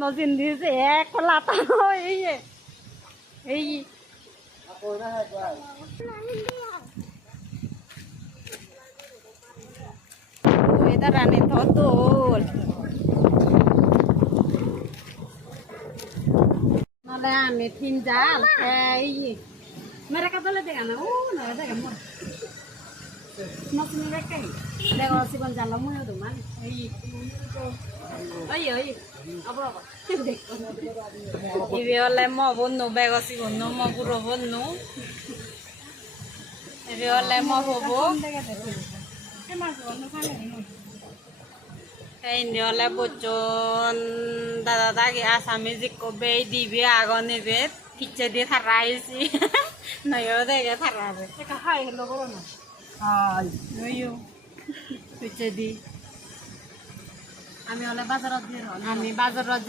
নজিন দিয়েছে এক লাতা এই এটা রানে ধর নালে আমি তিন জাল এই মেরে কাদলে দেখা না ও না দেখা মর নতুন রেখে দেখো জীবন জাল মনে তো মান এই এই আবার আবার দেখো ইবে হলে ম বন্নু বেগসি বন্নু ম পুরো বন্নু ইবে হলে ম হবো এই হলে বচন দাদা দাগে আসামি জিকো বে দিবে আগন নেবে কিচ্ছে দিয়ে থারা আইছি নয় দেখে থারা হবে হাই হলো করো না হাই নয়ও কিচ্ছে দি আমি হলে বাজারত দিয়ে আমি বাজারত